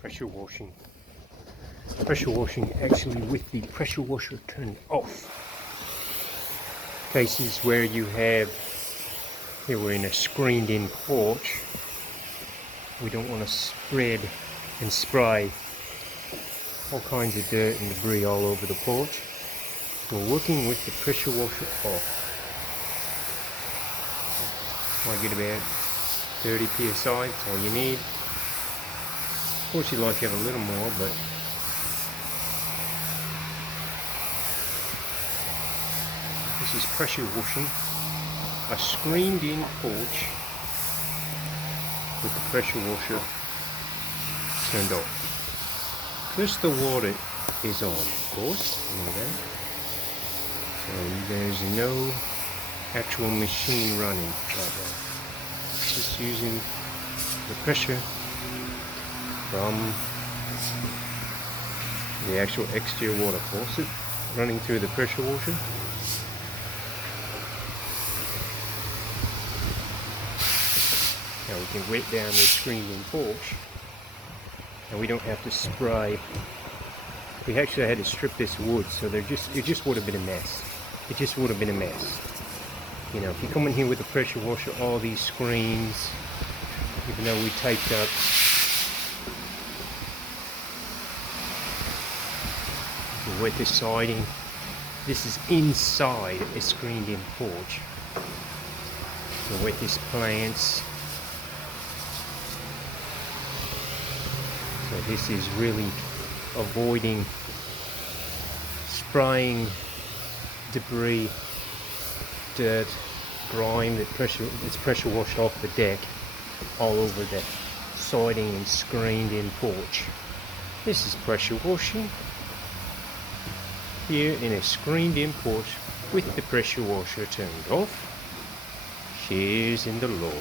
Pressure washing. Pressure washing actually with the pressure washer turned off. Cases where you have, here we're in a screened in porch. We don't want to spread and spray all kinds of dirt and debris all over the porch. We're working with the pressure washer off. Might get about 30 psi, that's all you need. Of course you'd like to have a little more, but this is pressure washing a screened in porch with the pressure washer turned off. First the water is on, of course, so there's no actual machine running right now. Just using the pressure from the actual exterior water faucet running through the pressure washer. Now we can wet down this screened in porch, and we don't have to spray. We actually had to strip this wood, so it just would have been a mess. It just would have been a mess. You know, if you come in here with a pressure washer, all these screens, even though we taped up, you wet this siding. This is inside a screened in porch. You wet these plants. So this is really avoiding spraying debris, dirt, grime that's pressure washed off the deck all over the siding and screened in porch. This is pressure washing here in a screened in porch with the pressure washer turned off. Shares in the Lord.